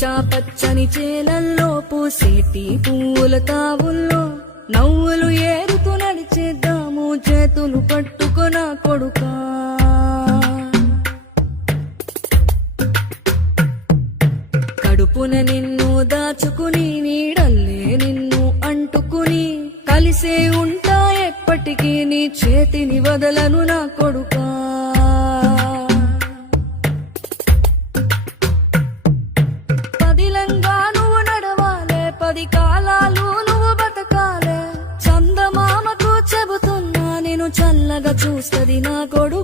పచ్చా పచ్చని చేలల్లో పూసేటి పువ్వుల తావుల్లో నవ్వులు ఏరుతూ నడిచేద్దాము చేతులు పట్టుకొన కొడుకా. కడుపున నిన్ను దాచుకుని నీడల్లే నిన్ను అంటుకుని కలిసే ఉంటా ఎప్పటికీ నీ చేతిని వదలను నా కొడుకా. పదిలంగా నువ్వు నడవాలే, 10 కాలాలు నువ్వు బతకాలే. చందమామకు చెబుతున్నా నేను చల్లగా చూస్తది నా కొడుకు.